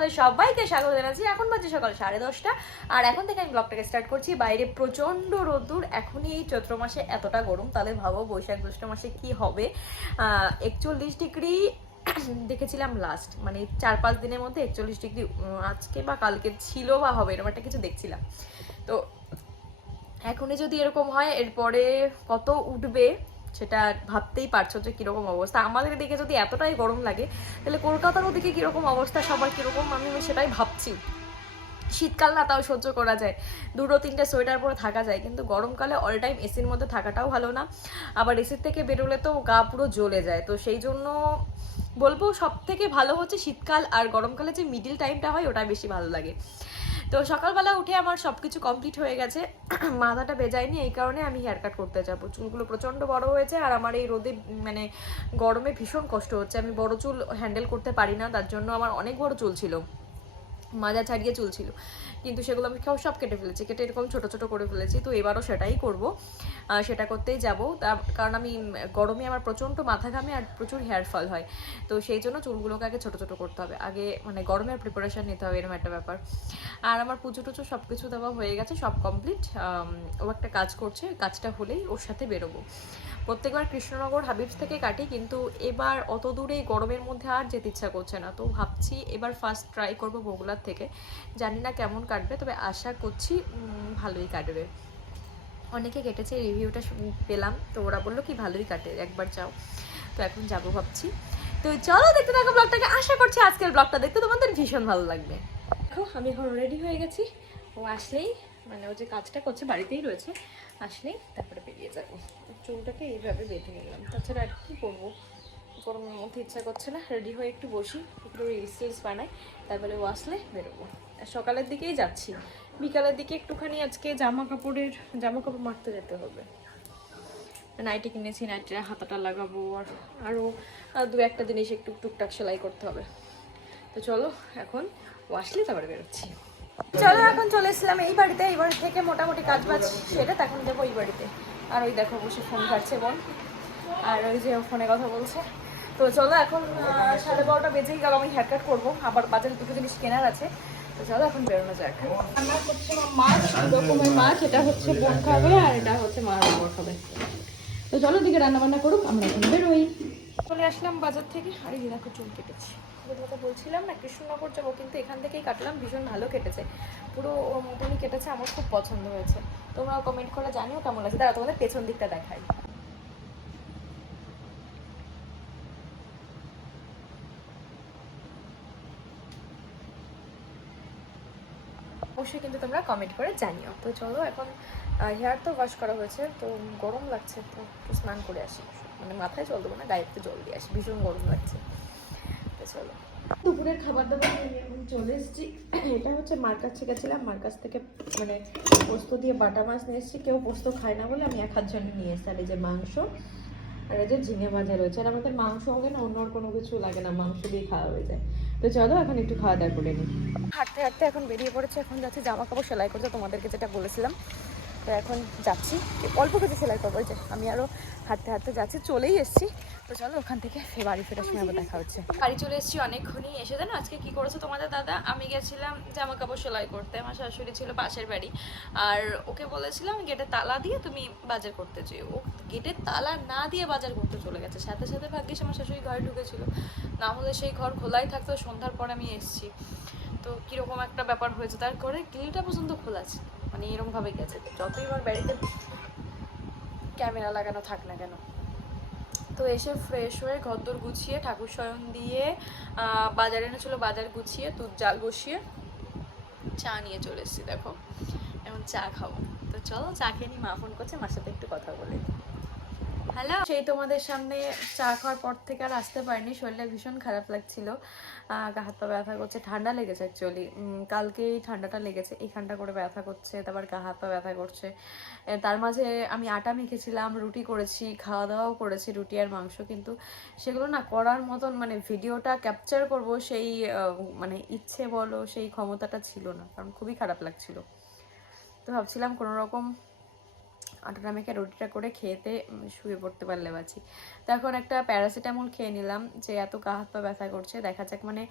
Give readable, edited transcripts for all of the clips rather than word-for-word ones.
তোমাদের সবাইকে স্বাগত জানাচ্ছি। এখন বাজে সকাল 10:30 আর এখন থেকে আমি ব্লগটাকে স্টার্ট করছি। বাইরে প্রচন্ড রোদ্দুর, এখনই এই চৈত্র মাসে এতটা গরম, তাহলে ভাবো বৈশাখ জ্যৈষ্ঠ মাসে কি হবে। 41 ডিগ্রি দেখেছিলাম লাস্ট, মানে 4-5 দিনের মধ্যে 41 ডিগ্রি আজকে বা কালকে ছিল বা হবে, এরকম একটা কিছু দেখছিলাম। তো এখনই যদি এরকম হয় এরপরে কত উঠবে সেটা ভাবতেই পারছো যে কিরকম অবস্থা। আমাদের দিকে যদি এতটাই গরম লাগে তাহলে কলকাতার ওদিকে কিরকম অবস্থা, সবার কিরকম, আমি সেটাই ভাবছি। শীতকাল না তাও সহ্য করা যায়, 2-3টে সোয়েটার পরে থাকা যায়, কিন্তু গরমকালে অল টাইম এসির মধ্যে থাকাটাও ভালো না। আবার এসির থেকে বেরোলে তো গা পুরো জ্বলে যায়। তো সেই জন্য বলবো সব থেকে ভালো হচ্ছে শীতকাল, আর গরমকালে যে মিডিল টাইমটা হয় ওটা বেশি ভালো লাগে। তো সকালবেলা উঠে আমার সব কিছু কমপ্লিট হয়ে গেছে, মাথাটা ভেজায়নি, এই কারণে আমি হেয়ার কাট করতে যাবো। চুলগুলো প্রচণ্ড বড় হয়েছে আর আমার এই রোদে মানে গরমে ভীষণ কষ্ট হচ্ছে, আমি বড় চুল হ্যান্ডেল করতে পারি না, তার জন্য আমার অনেক বড় চুল ছিল, মাজা ছাড়িয়ে চুল ছিল, কিন্তু সেগুলো আমি সব কেটে ফেলেছি, কেটে এরকম ছোট ছোট করে ফেলেছি। তো এবারও সেটাই করব, সেটা করতেই যাব। কারণ আমি গরমে আমার প্রচণ্ড মাথা ঘামে আর প্রচুর হেয়ার ফল হয়, তো সেই জন্য চুলগুলোকে আগে ছোট ছোট করতে হবে, আগে মানে গরমের প্রিপারেশন নিতে হবে, এরকম একটা ব্যাপার। আর আমার পুজো টুজো সব কিছু দেওয়া হয়ে গেছে, সব কমপ্লিট। ও একটা কাজ করছে, কাজটা হলেই ওর সাথে বেরোবো। প্রত্যেকবার কৃষ্ণনগর হাবিবস থেকে কাটি, কিন্তু এবার অত দূরে গরমের মধ্যে আর যেতে ইচ্ছা করছে না, তো ভাবছি এবার ফার্স্ট ট্রাই করবো বগুড়ার থেকে। জানি না কেমন কাটবে, তবে আশা করছি ভালোই কাটবে। অনেকে কেটেছে, রিভিউটা পেলাম, তো ওরা বললো কি ভালোই কাটে, একবার যাও। তো এখন যাবো ভাবছি। তো চলো দেখতে থাকো ব্লগটাকে, আশা করছি আজকের ব্লগটা দেখতে তোমাদের ভীষণ ভালো লাগবে। দেখো আমি এখন রেডি হয়ে গেছি, ও আসলেই, মানে ও যে কাজটা করছে বাড়িতেই রয়েছে, আসলেই তারপরে বেরিয়ে যাবো। চুলটাকে এইভাবে বেঁধে নিলাম, তাছাড়া আর কি করবো, গরমের মধ্যে ইচ্ছা করছে না। রেডি হয়ে একটু বসি, একটু রিলস বানাই, তারপরে ও আসলে বেরোবো। সকালের দিকেই যাচ্ছি, বিকালের দিকে একটুখানি আজকে জামা কাপড় মারতে যেতে হবে। নাইটি কিনেছি, নাইটির হাতাটা লাগাবো, আর আরও 2-1টা জিনিস একটু টুকটাক সেলাই করতে হবে। তো চলো এখন ও আসলে তারপরে বেরোচ্ছি। চলো এখন চলে এসেছিলাম এই বাড়িতে, এই বাড়ি থেকে মোটামুটি কাজ বাজ সেটা, এখন যাবো ওই বাড়িতে। আর ওই দেখো বসে ফোন ঘাটছে বোন, আর ওই যে ফোনে কথা বলছে। তো চলো এখন 12:30 বেজেই গেল, আমি হেয়ার কাট করবো, আবার বাজারে দুটো জিনিস কেনার আছে। তো চলো এখন বেরোনো যাক। রান্না করছে মাছ, 2 রকমের মাছ, এটা হচ্ছে বোন খাবে আর এটা হচ্ছে মা বর খাবে। তো চলো দিকে রান্না বান্না করুক, আমরা এখন বেরোই। চলে আসলাম বাজার থেকে, আর এই দেখো চুল কেটেছি, কথা বলছিলাম না কৃষ্ণনগর যাবো, কিন্তু এখান থেকেই কাটলাম, ভীষণ ভালো কেটেছে, পুরো ওর মতনই কেটেছে, আমার খুব পছন্দ হয়েছে। তোমরাও কমেন্ট করে জানিও কেমন লাগছে। দাঁড়া তোমাদের পেছন দিকটা দেখাই। অবশ্যই কিন্তু তোমরা কমেন্ট করে জানিও। তো চলো এখন হেয়ার তো ওয়াশ করা হয়েছে, তো গরম লাগছে, তো একটু স্নান করে আসি, মানে মাথায় জল দেবো না, গায়ে একটু জল দিয়ে আসি, ভীষণ গরম লাগছে। তো চলো দুপুরের খাবার দাবার নিয়ে এখন চলে এসেছি। এটা হচ্ছে মার কাছে গেছিলাম, মার কাছ থেকে মানে পোস্ত দিয়ে বাটা মাছ নিয়ে এসেছি, কেউ পোস্ত খায় না বলে আমি 1 হাত জন্য নিয়ে এসেছি। আর এই যে মাংস, আর এই যে ঝিঙে ভাজা রয়েছে, আর আমাদের মাংস হবে না, অন্য কোনো কিছু লাগে না, মাংস দিয়ে খাওয়া হয়ে যায়। তো চলো এখন একটু খাওয়া দাওয়া করে নিই। হাঁটতে হাঁটতে এখন বেরিয়ে পড়েছে, এখন যাচ্ছি জামা কাপড় সেলাই করতে, তোমাদেরকে যেটা বলেছিলাম। তো এখন যাচ্ছি, অল্প কিছু সেলাই করবো, ওই যে আমি আরও হাঁটতে হাঁটতে যাচ্ছি, চলেই এসেছি। তো চলো ওখান থেকে বাড়ি ফেরার সময় আবার দেখা হচ্ছে। বাড়ি চলে এসেছি অনেকক্ষণই, এসে জানো আজকে কি করেছে তোমাদের দাদা, আমি গেছিলাম জামা কাপড় সেলাই করতে, আমার শাশুড়ি ছিল পাশের বাড়ি, আর ওকে বলেছিলাম গেটে তালা দিয়ে তুমি বাজার করতে যেও, ও গেটের তালা না দিয়ে বাজার করতে চলে গেছে, সাথে সাথে ভাগ্যিস আমার শাশুড়ি ঘরে ঢুকেছিল, না হলে সেই ঘর খোলাই থাকতো, সন্ধ্যার পর আমি এসেছি। তো কীরকম একটা ব্যাপার হয়েছে, তারপরে গ্রিলটা পর্যন্ত খোলা আছে, মানে এরকমভাবে গেছে। যতই আমার বাড়িতে ক্যামেরা লাগানো থাক না কেন। তো এসে ফ্রেশ হয়ে ঘরদোর গুছিয়ে ঠাকুর শয়ন দিয়ে বাজারে এনেছিলো, বাজার গুছিয়ে দুধ জাল বসিয়ে চা নিয়ে চলে এসেছি। দেখো এখন চা খাবো। তো চলো চা খেয়ে নি, মা ফোন করছে, মার সাথে একটু কথা বলে। হ্যালো, সেই তোমাদের সামনে চা খাওয়ার পর থেকে আর আসতে পারিনি, শরীরটা ভীষণ খারাপ লাগছিল, গা হাত পা ব্যথা করছে, ঠান্ডা লেগেছে অ্যাকচুয়ালি, কালকেই ঠান্ডাটা লেগেছে, এইখানটা করে ব্যথা করছে, তারপর গা হাত পা ব্যথা করছে। তার মাঝে আমি আটা মেখেছিলাম, রুটি করেছি, খাওয়া দাওয়াও করেছি, রুটি আর মাংস, কিন্তু সেগুলো না করার মতন মানে ভিডিওটা ক্যাপচার করব সেই মানে ইচ্ছে বলো সেই ক্ষমতাটা ছিল না, কারণ খুবই খারাপ লাগছিল। তো ভাবছিলাম কোনো রকম আটাটা মেখে রুটিটা করে খেতে শুয়ে পড়তে পারলে বাঁচি। তো এখন একটা প্যারাসিটামল খেয়ে নিলাম, যে এত গা হাত পা ব্যথা করছে, দেখা যাক মানে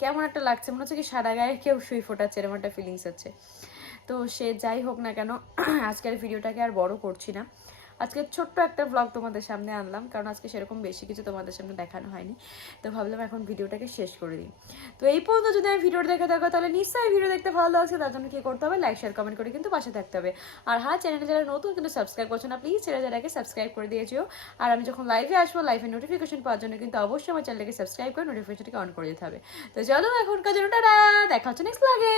কেমন একটা লাগছে, মনে হচ্ছে কি সারা গায়ে কেউ শুয়ে ফোটাচ্ছে, এরকম একটা ফিলিংস হচ্ছে। তো সে যাই হোক না কেন, আজকের ভিডিওটাকে আর বড় করছি না, আজকে ছোট্ট একটা ব্লগ তোমাদের সামনে আনলাম, কারণ আজকে সেরকম বেশি কিছু তোমাদের সামনে দেখানো হয়নি। তো ভাবলাম এখন ভিডিওটাকে শেষ করে দিই। তো এই পর্যন্ত যদি আমি ভিডিওটা দেখে থাকো তাহলে নিশ্চয়ই ভিডিও দেখতে ভালো লাগছে, তার জন্য কি করতে হবে, লাইক শেয়ার কমেন্ট করে কিন্তু পাশে থাকতে হবে। আর হ্যাঁ, চ্যানেলে যারা নতুন কিন্তু সাবস্ক্রাইব করছো না, প্লিজ চ্যানেলটাকে সাবস্ক্রাইব করে দিয়েছিও। আর আমি যখন লাইভে আসবো, লাইভের নোটিফিকেশন পাওয়ার জন্য কিন্তু অবশ্যই আমার চ্যানেলকে সাবস্ক্রাইব করে নোটিফিকেশনটাকে অন করে দিতে হবে। তো চলো এখনকার জন্য টাটা, দেখা হচ্ছে নেক্সট ব্লগে।